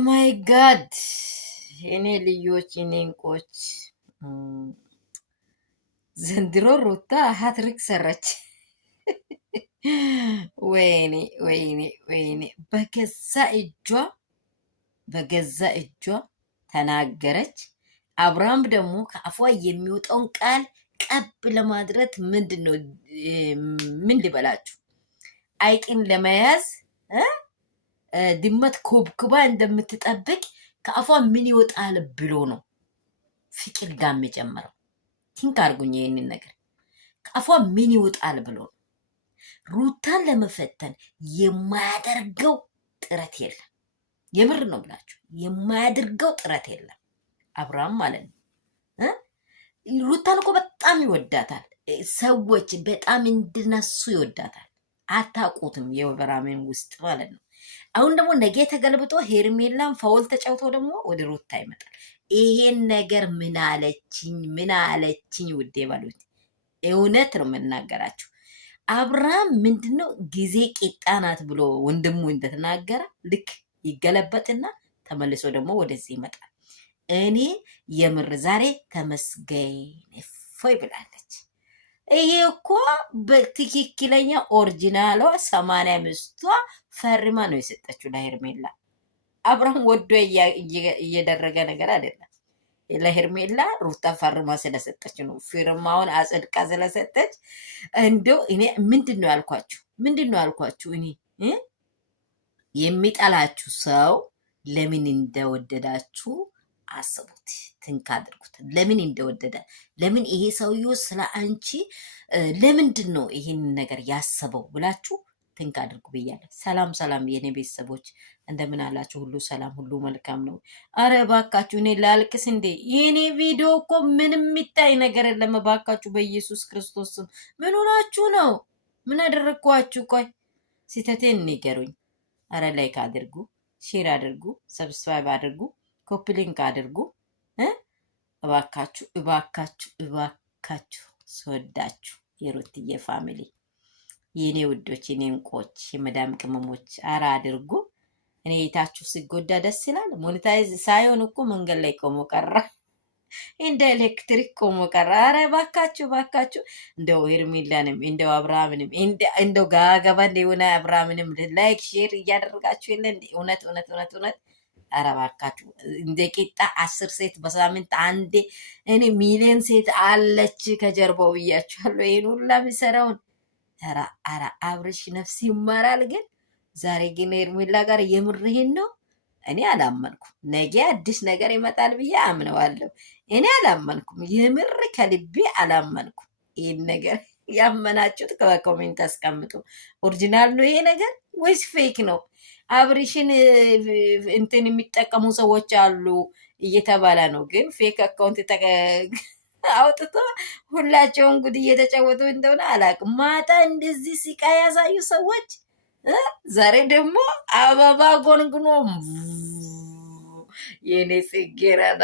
ማይ ጋድ የኔ ልዮች የኔ እንቆች ዘንድሮ ሩታ ሀትሪክ ሰራች። ወይኔ ወይኔ ወይኔ! በገዛ እጇ ተናገረች። አብርሃም ደግሞ ከአፏ የሚወጣውን ቃል ቀብ ለማድረግ ምንድን ነው ምን ልበላችሁ፣ አይጥን ለመያዝ ድመት ኮብክባ እንደምትጠብቅ ከአፏ ምን ይወጣል ብሎ ነው ፍቅር ጋር የጀመረው። ቲንክ አድርጉኝ ይህንን ነገር። ከአፏ ምን ይወጣል ብሎ ነው ሩታን ለመፈተን የማያደርገው ጥረት የለም። የምር ነው ብላችሁ የማያደርገው ጥረት የለም አብርሃም ማለት ነው። ሩታን እኮ በጣም ይወዳታል። ሰዎች በጣም እንድነሱ ይወዳታል። አታውቁትም የአብርሃምን ውስጥ ማለት ነው። አሁን ደግሞ ነገ ተገልብጦ ሄርሜላን ፈውል ተጫውቶ ደግሞ ወደ ሩታ ይመጣል። ይሄን ነገር ምን አለችኝ ውዴ ባሉት እውነት ነው የምናገራችሁ። አብርሃም ምንድነው ጊዜ ቂጣ ናት ብሎ ወንድሙ እንደተናገረ ልክ ይገለበጥና ተመልሶ ደግሞ ወደዚህ ይመጣል። እኔ የምር ዛሬ ተመስገን እፎይ ብላለች። ይሄ እኮ በትክክለኛ ኦሪጂናሏ 85ቷ ፈርማ ነው የሰጠችው ለሄርሜላ። አብርሃም ወዶ እየደረገ ነገር አይደለም። ለሄርሜላ ሩታ ፈርማ ስለሰጠች ነው። ፊርማውን አጽድቃ ስለሰጠች እንደው እኔ ምንድን ነው ያልኳችሁ እኔ የሚጠላችሁ ሰው ለምን እንደወደዳችሁ አስቡት፣ ትንክ አድርጉት። ለምን እንደወደደ ለምን ይሄ ሰውዬው ስለ አንቺ ለምንድን ነው ይሄንን ነገር ያሰበው ብላችሁ ትንክ አድርጉ ብያለሁ። ሰላም የኔ ቤተሰቦች እንደምን አላችሁ? ሁሉ ሰላም፣ ሁሉ መልካም ነው። አረ ባካችሁ እኔ ላልቅስ እንዴ? የኔ ቪዲዮ እኮ ምንም የሚታይ ነገር የለም። ባካችሁ በኢየሱስ ክርስቶስ ስም ምን ሆናችሁ ነው? ምን አደረግኳችሁ? ቆይ ሲተቴን ንገሩኝ። አረ ላይክ አድርጉ፣ ሼር አድርጉ፣ ሰብስክራይብ አድርጉ፣ ኮፒ ሊንክ አድርጉ። እባካችሁ ስወዳችሁ የሩትዬ ፋሚሊ የኔ ውዶች የኔ እንቆች የመዳም ቅመሞች አራ አድርጉ። እኔ የታችሁ ሲጎዳ ደስ ይላል። ሞኔታይዝ ሳይሆን እኮ መንገድ ላይ ቆሞ ቀራ፣ እንደ ኤሌክትሪክ ቆሞ ቀራ። አረ ባካችሁ እንደው ሄርሜላንም እንደው አብርሃምንም እንደው ጋገባ እንደሆነ አብርሃምንም ላይክ ሼር እያደረጋችሁ የለ እንዴ? እውነት አረ ባካችሁ እንደ ቂጣ 10 ሴት በሳምንት አንዴ እኔ ሚሊዮን ሴት አለች ከጀርባው ብያችኋለሁ። ይሄን ሁላ የሚሰራውን አረ አብርሽ ነፍስ ይማራል። ግን ዛሬ ግን ሄርሜላ ጋር የምርህን ነው? እኔ አላመንኩም። ነገ አዲስ ነገር ይመጣል ብዬ አምነዋለሁ። እኔ አላመንኩም፣ የምር ከልቤ አላመንኩም። ይህን ነገር ያመናችሁት ከኮሜንት አስቀምጡ። ኦሪጂናል ነው ይሄ ነገር ወይስ ፌክ ነው? አብርሽን እንትን የሚጠቀሙ ሰዎች አሉ እየተባለ ነው። ግን ፌክ አካውንት አውጥቶ ሁላቸውን ጉድ እየተጫወቱ እንደሆነ አላውቅም። ማታ እንደዚህ ሲቃ ያሳዩ ሰዎች ዛሬ ደግሞ አበባ ጎንግኖ የኔ ጽጌረዳ